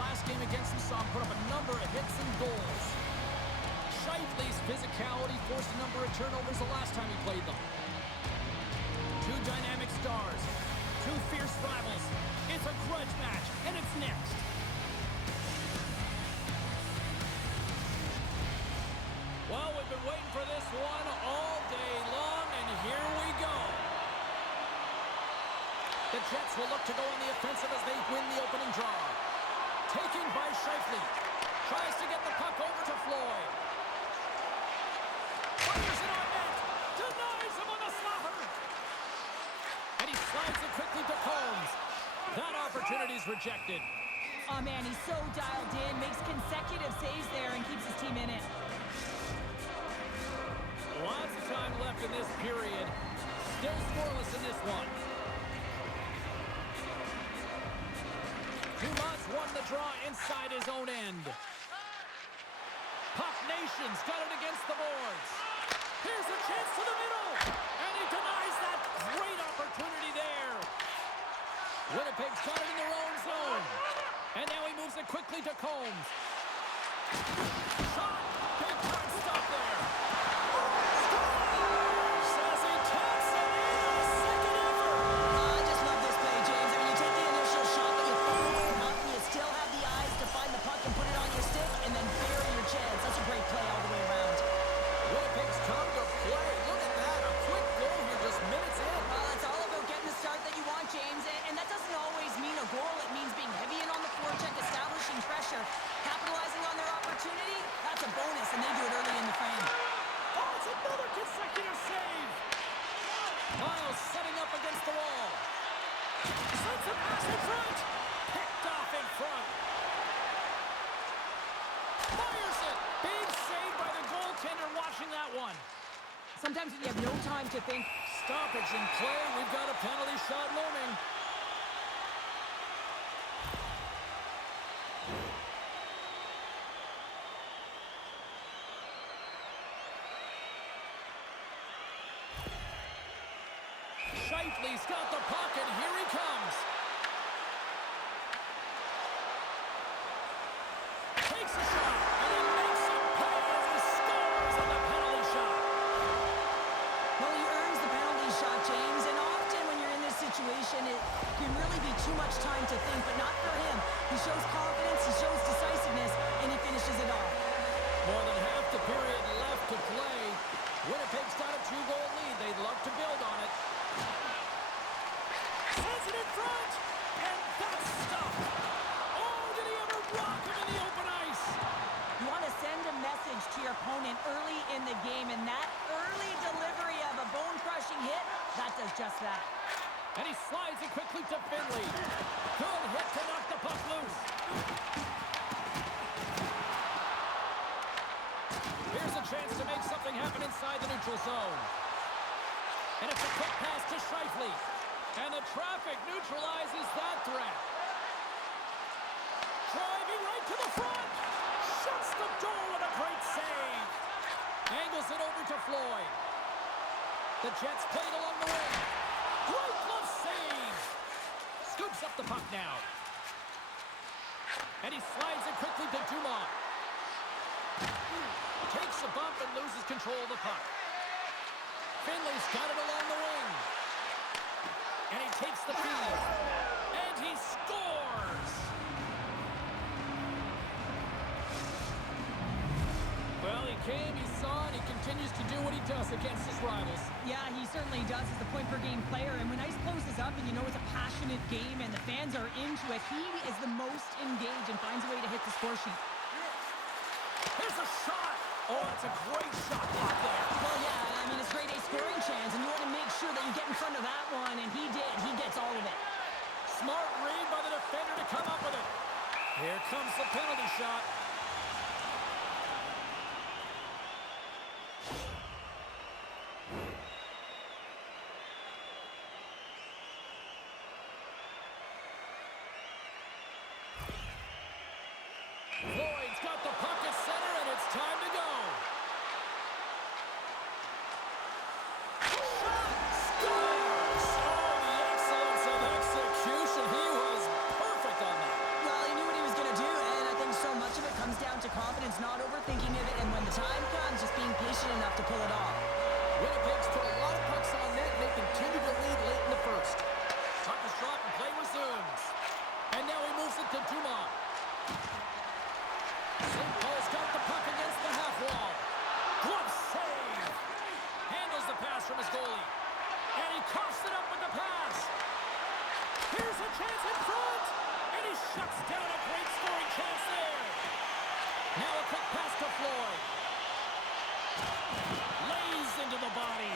last game against them, saw him put up a number of hits and goals. Scheifele's physicality forced a number of turnovers the last time he played them. Two dynamic stars, two fierce rivals. It's a grudge match, and it's next. Well, we've been waiting for this one all day long, and here we go. The Jets will look to go on the offensive as they win the opening draw. Taken by Scheifele. Tries to get the puck over to Floyd. Fires it on net. Denies him on the slapper. And he slides it quickly to Combs. That opportunity is rejected. Oh, man, he's so dialed in. Makes consecutive saves there and keeps his team in it. Lots of time left in this period. Still scoreless in this one. Dumont's won the draw inside his own end. Puck Nation's got it against the boards. Here's a chance to the middle. And he denies that great opportunity there. Winnipeg's got it in their own zone. And now he moves it quickly to Combs. Shot! Big time stop there. Says he taps it in on a second effort. I just love this play, James. I mean, you take the initial shot, but you follow it up, and you still have the eyes to find the puck and put it on your stick, and then bury your chance. That's a great play all the way around. Winnipeg's come to play. Look at that. A quick goal here just minutes in. Well, it's all about getting the start that you want, James, and that doesn't always mean a goal. It means being heavy in on the forecheck, establishing pressure, capitalizing on their opportunity. That's a bonus, and they do it early in the frame. Oh, it's another consecutive save. Miles setting up against the wall. Sends a pass in front. Picked off in front. Fires it. Big save by the goaltender watching that one. Sometimes when you have no time to think. Stoppage in play. We've got a penalty shot looming. Scheifele's got the puck, and here he comes. Takes a shot, and he makes it pay as he scores on the penalty shot. Well, he earns the penalty shot, James, and often when you're in this situation, it can really be too much time to think, but not for him. He shows confidence, he shows decisiveness, and he finishes it off. More than half the period left to play. Winnipeg's got a 2-goal lead. They'd love to build on it. Sends it in front, and that's stopped. Oh, did he ever rock him in the open ice? You want to send a message to your opponent early in the game, and that early delivery of a bone-crushing hit, that does just that. And he slides it quickly to Finley. Good hit to knock the puck loose. Here's a chance to make something happen inside the neutral zone. And it's a quick pass to Scheifele. And the traffic neutralizes that threat. Driving right to the front. Shuts the door with a great save. Angles it over to Floyd. The Jets played along the wing. Great glove save. Scoops up the puck now. And he slides it quickly to Dumont. Takes a bump and loses control of the puck. Finley's got it along the wing. And he takes the feed. And he scores! Well, he came, he saw, and he continues to do what he does against his rivals. Yeah, he certainly does as a point-per-game player. And when ice closes up and you know it's a passionate game and the fans are into it, he is the most engaged and finds a way to hit the score sheet. Here's a shot! Oh, it's a great shot block there. Well, yeah, I mean, it's grade A scoring chance, and you want to make sure that you get in front of that one, and he did. He gets all of it. Smart read by the defender to come up with it. Here comes the penalty shot. Floyd's got the puck at center, and it's time to go. Shot! Scores! Oh, the excellence of execution. He was perfect on that. Well, he knew what he was going to do. confident enough to pull it off. Winnipeg's put a lot of pucks on net, and they continue to lead late in the first. Puck is dropped and play resumes. And now he moves it to Dumont. St. Paul's got the puck against the half wall. Glove save. Handles the pass from his goalie. And he coughs it up with the pass. Here's a chance in front. And he shuts down a great scoring chance there. Now a quick pass to Floyd. Lays into the body.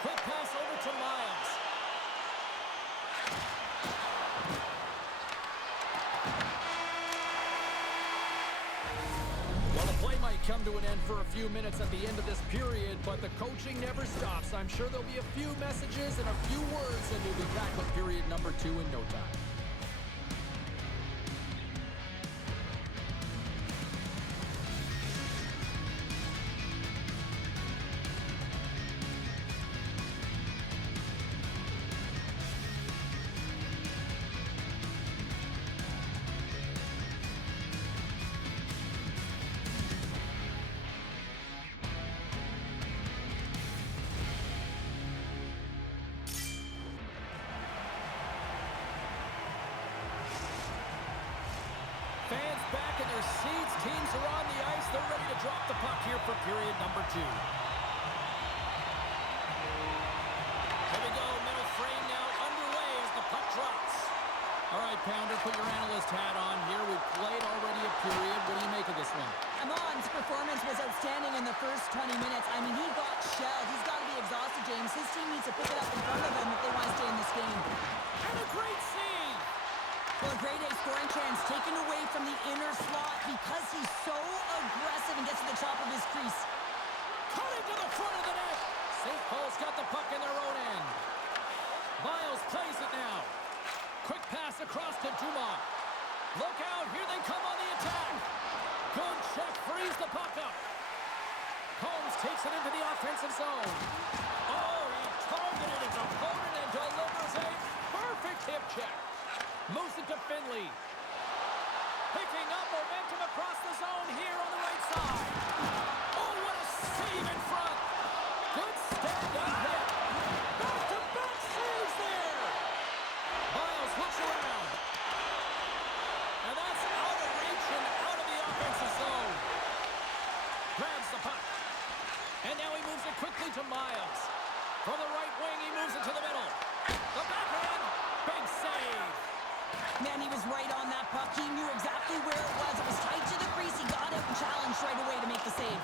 Quick pass over to Miles. Well, the play might come to an end for a few minutes at the end of this period, but the coaching never stops. I'm sure there'll be a few messages and a few words, and we'll be back with period number 2 in no time. Fans back in their seats. Teams are on the ice. They're ready to drop the puck here for period number 2. Here we go. Middle frame now underway as the puck drops. All right, Pounder, put your analyst hat on here. We've played already a period. What do you make of this one? Amon's performance was outstanding in the first 20 minutes. I mean, he got shelled. He's got to be exhausted, James. His team needs to pick it up in front of him if they want to stay in this game. And a great save. Well, a grade A scoring chance taken away from the inner slot because he's so aggressive and gets to the top of his crease. Cutting to the front of the net. St. Paul's got the puck in their own end. Miles plays it now. Quick pass across to Dumont. Look out, here they come on the attack. Good check, frees the puck up. Combs takes it into the offensive zone. Oh, he targeted his opponent and delivers a perfect hip check. Moves it to Finley. Picking up momentum across the zone here on the right side. Oh, what a save in front. Good stand-up hit. Back-to-back saves there. Miles hooks around. And that's out of reach and out of the offensive zone. Grabs the puck. And now he moves it quickly to Miles. From the right wing, he moves it to the middle. The backhand. Big save. Man, he was right on that puck. He knew exactly where it was. It was tight to the crease. He got out and challenged right away to make the save.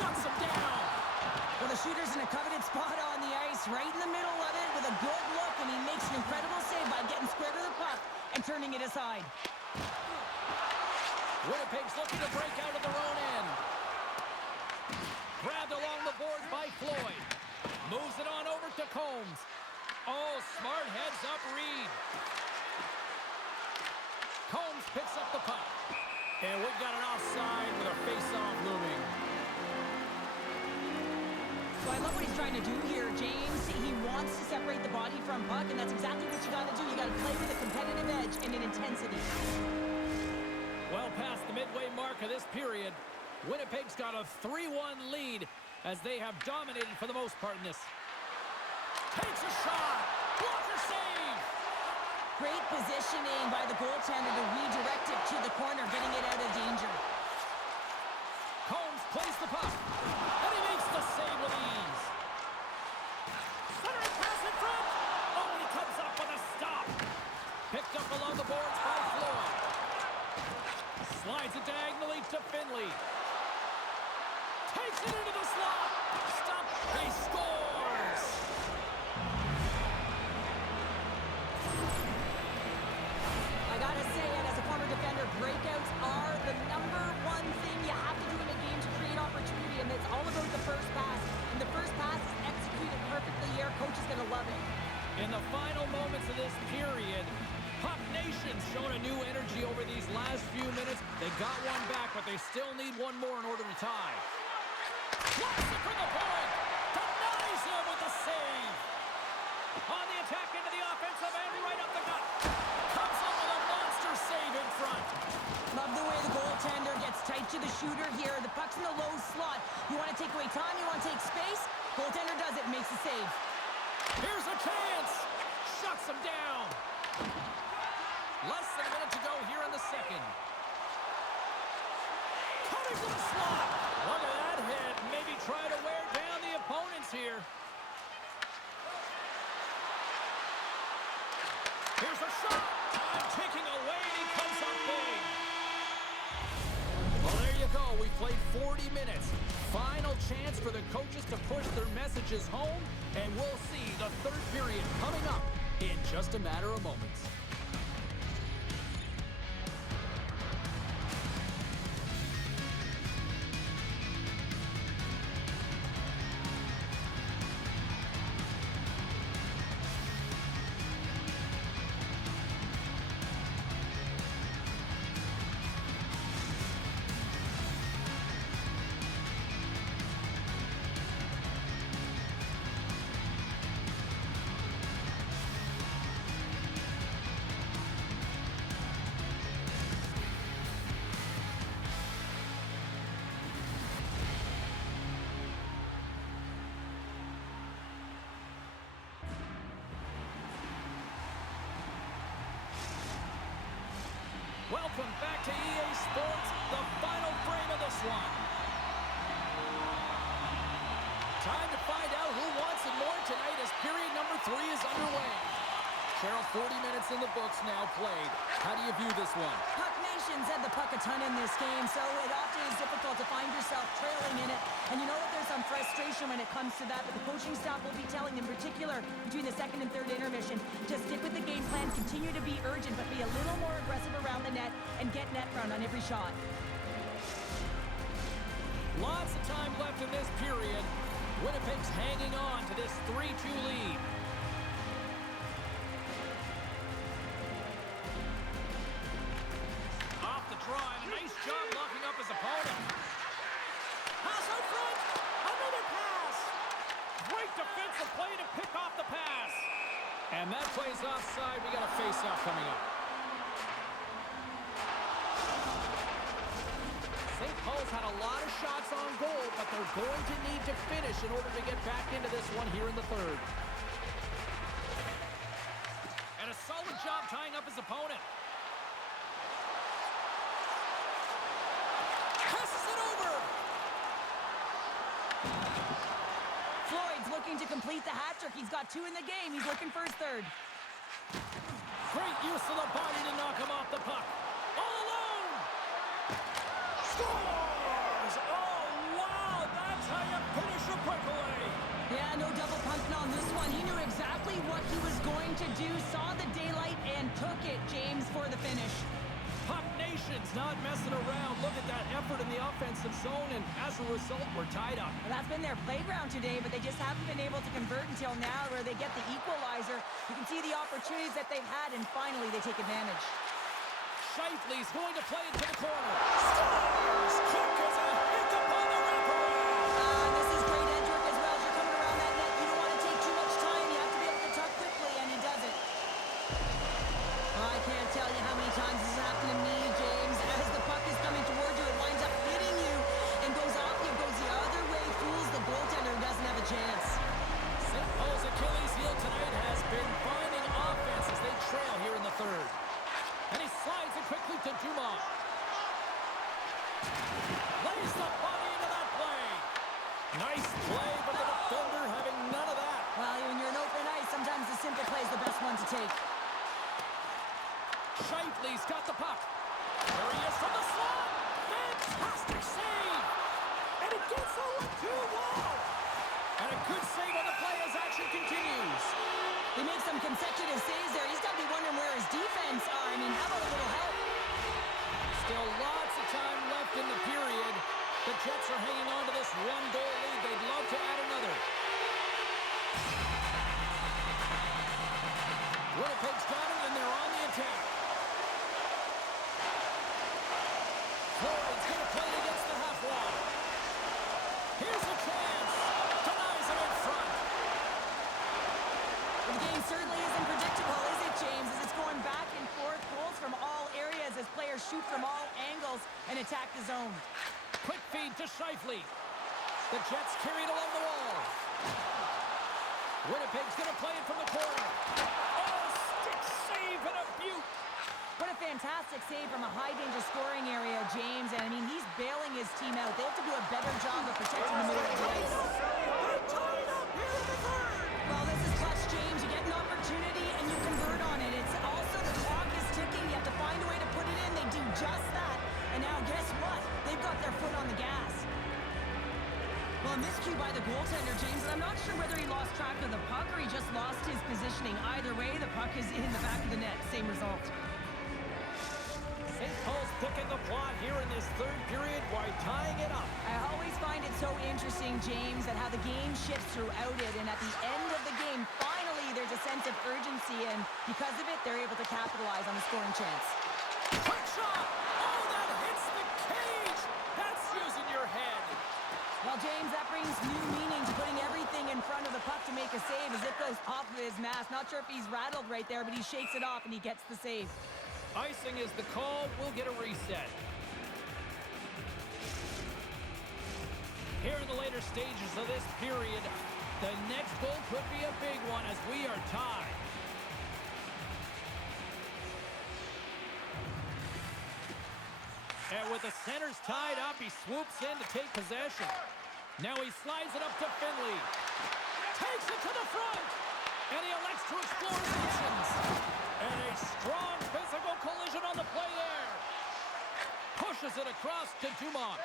Shuts him down. Well, the shooter's in a coveted spot on the ice, right in the middle of it with a good look, and he makes an incredible save by getting square to the puck and turning it aside. Winnipeg's looking to break out of their own end. Grabbed along the boards by Floyd. Moves it on over to Combs. Oh, smart heads-up read. Combs picks up the puck. And we've got an offside with a face-off looming. So I love what he's trying to do here, James. He wants to separate the body from puck, and that's exactly what you got to do. You got to play with a competitive edge and an intensity. Well past the midway mark of this period, Winnipeg's got a 3-1 lead as they have dominated for the most part in this. Takes a shot. Blocker save. Great positioning by the goaltender to redirect it to the corner, getting it out of danger. Combs plays the puck. And he makes the save with ease. Centering pass in front. Oh, and he comes up with a stop. Picked up along the boards by Floyd. Slides it diagonally to Finley. Takes it into the slot. Stop. He scores. I gotta say it, as a former defender, breakouts are the #1 thing you have to do in a game to create opportunity, and it's all about the first pass. And the first pass is executed perfectly here. Coach is gonna love it. In the final moments of this period, Puck Nation's shown a new energy over these last few minutes. They got one back, but they still need one more in order to tie. Blocks it from the point. Denies him with the save. On the attack into the offensive end, right up the gut. Comes up with a monster save in front. Love the way the goaltender gets tight to the shooter here. The puck's in the low slot. You want to take away time, you want to take space. Goaltender does it, makes the save. Here's a chance. Shuts him down. Less than a minute to go here in the second. Cutting to the slot. Look at that hit. Maybe try to wear down the opponents here. Here's a shot. Time ticking away, and he comes up big. Well, there you go. We played 40 minutes. Final chance for the coaches to push their messages home, and we'll see the third period coming up in just a matter of moments. Welcome back to EA Sports, the final frame of this one. Time to find out who wants it more tonight as period number 3 is underway. Cheryl, 40 minutes in the books now played. How do you view this one? Puck Nation's had the puck a ton in this game, so it often is difficult to find yourself trailing in it. And you know that there's some frustration when it comes to that, but the coaching staff will be telling, in particular, between the second and third intermission, just stick with the game plan, continue to be urgent, but be a little more aggressive around the net and get net front on every shot. Lots of time left in this period. Winnipeg's hanging on to this 3-2 lead. Off the draw, and a nice job locking up his opponent. Pass out front. Another pass. Great defensive play to pick off the pass. And that play's offside. We got a face-off coming up. St. Paul's had a lot of shots on goal, but they're going to need to finish in order to get back into this one here in the third. And a solid job tying up his opponent. Passes it over. Floyd's looking to complete the hat trick. He's got 2 in the game. He's looking for his third. Great use of the body to knock him off the puck. All alone. Scores! Oh, wow! That's how you finish a breakaway. Yeah, no double pumping on this one. He knew exactly what he was going to do, saw the daylight, and took it, James, for the finish. Puck Nation's not messing around. Look at that effort in the offensive zone, and as a result, we're tied up. Well, that's been their playground today, but they just haven't been able to convert until now where they get the equalizer. You can see the opportunities that they've had, and finally they take advantage. Shifley's going to play into the corner. Scores! Cook is a hit upon the wraparound. This is great edge work as well. As you're coming around that net, you don't want to take too much time. You have to be able to tuck quickly, and he does it. I can't tell you how many times this has happened to me, James. As the puck is coming towards you, it winds up hitting you and goes off you, goes the other way, fools the goaltender who doesn't have a chance. St. Paul's Achilles heel tonight has been finding offense as they trail here in the third. And he slides it quickly to Dumont. Lays the body into that play. Nice play, but the defender having none of that. Well, when you're in open ice, sometimes the simple play is the best one to take. Shifley's got the puck. There he is from the slot. Fantastic save. And it gets over too low. And a good save on the play as action continues. He makes some consecutive saves there. He's got to be wondering where his defense are. I mean, how about a little help? Still lots of time left in the period. The Jets are hanging on to this 1-goal lead. They'd love to add another. Winnipeg's got it, and they're on the attack. Floyd's going to play it against the half wall. Here's a chance. Denies him in front. The game certainly isn't predictable, is it, James? As it's going back and forth, goals from all areas. and attack the zone. Quick feed to Scheifele. The Jets carry it along the wall. Winnipeg's going to play it from the corner. Oh, stick save and a beaut. What a fantastic save from a high-danger scoring area, James. And, I mean, he's bailing his team out. They have to do a better job of protecting the middle of the ice. They're tied up here in the third. Well, this is clutch, James. You get an opportunity and you convert on it. It's also the clock is ticking. You have to find a way to put it in. They do just that. And now guess what? They've got their foot on the gas. Well, a miscue by the goaltender, James, and I'm not sure whether he lost track of the puck or he just lost his positioning. Either way, the puck is in the back of the net. Same result. St. Paul's picking the plot here in this third period while tying it up. I always find it so interesting, James, that how the game shifts throughout it, and at the end of the game, finally, there's a sense of urgency, and because of it, they're able to capitalize on the scoring chance. Quick shot! Oh, that hits the cage! That's using your head. Well, James, that brings new meaning to putting everything in front of the puck to make a save as it goes off of his mask. Not sure if he's rattled right there, but he shakes it off and he gets the save. Icing is the call. We'll get a reset. Here in the later stages of this period, the next goal could be a big one as we are tied. And with the centers tied up, he swoops in to take possession. Now he slides it up to Finley. Takes it to the front. And he elects to explore his options. And a strong physical collision on the play there. Pushes it across to Dumont.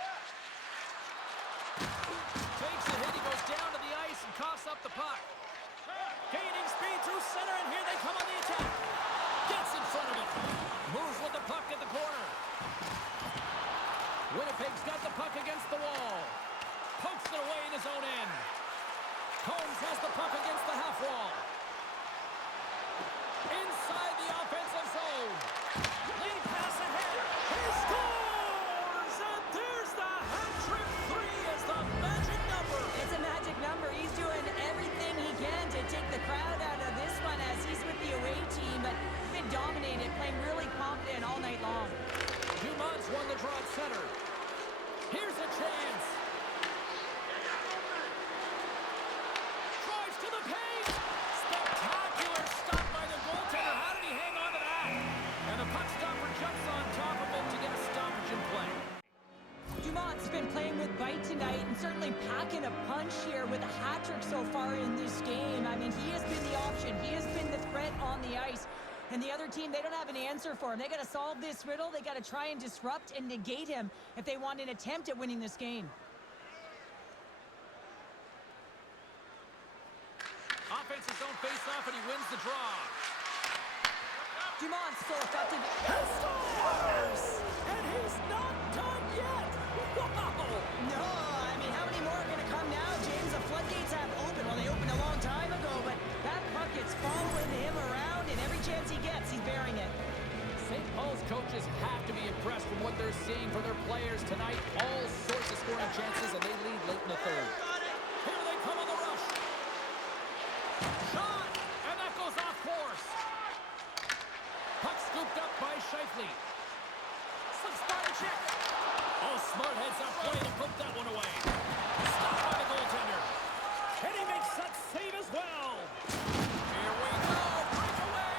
Takes a hit. He goes down to the ice and coughs up the puck. Gaining speed through center, and here they come on the attack. Gets in front of it. Moves with the puck in the corner. Winnipeg's got the puck against the wall. Pokes it away in his own end. Combs has the puck against the half wall. Inside the offensive zone. Lead pass ahead. He scores! And there's the hat-trick three as the magic number. It's a magic number. He's doing everything he can to take the crowd out of this one as he's with the away team, but been dominated, playing really confident all night long. Dumont's won the draw at center. Here's a chance. Drives to the paint. Spectacular stop by the goaltender. How did he hang on to that? And the puck stopper jumps on top of it to get a stoppage in play. Dumont's been playing with bite tonight and certainly packing a punch here with a hat-trick so far in this game. I mean, he has been the option. He has been the threat on the ice. And the other team, they don't have an answer for him. They got to solve this riddle. They got to try and disrupt and negate him if they want an attempt at winning this game. Offense's own face-off, and he wins the draw. Dumont's so effective. He scores! And he's not done yet! Wow! No, I mean, how many more are going to come now, James? The floodgates have opened. Well, they opened a long time ago, but that puck is following him around, and every chance he gets, he's bearing it. St. Paul's coaches have to be impressed from what they're seeing from their players tonight. All sorts of scoring chances, and they lead late in the third. Here they come on the rush. Shot! And that goes off course. Puck scooped up by Scheifele. Slips by the check. Oh, smart heads-up play to poke that one away. Stopped by the goaltender. And he makes that save as well. Here we go. Breakaway.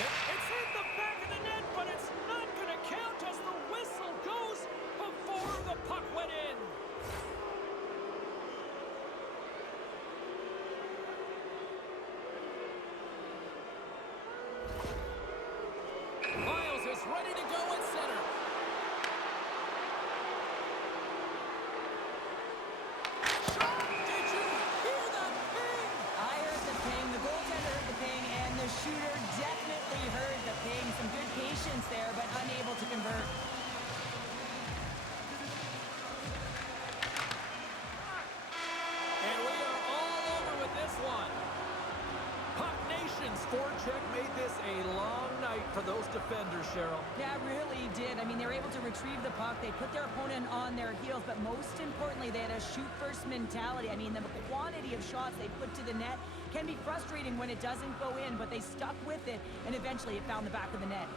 It's in the back of the net, but it's not going to count as the whistle goes before the puck went in. Miles is ready to go at center. Shot! Did you hear that ping? I heard the ping, the goaltender heard the ping, and the shooter definitely heard the ping. Some good patience there, but unable to convert. And we are all over with this one. Puck Nation's forecheck made this a long night for those defenders, Cheryl. Yeah, really did. I mean, they were able to retrieve the puck. They put their opponent on their heels, but most importantly, they had a shoot-first mentality. I mean, the quantity of shots they put to the net can be frustrating when it doesn't go in, but they stuck with it, and eventually it found the back of the net.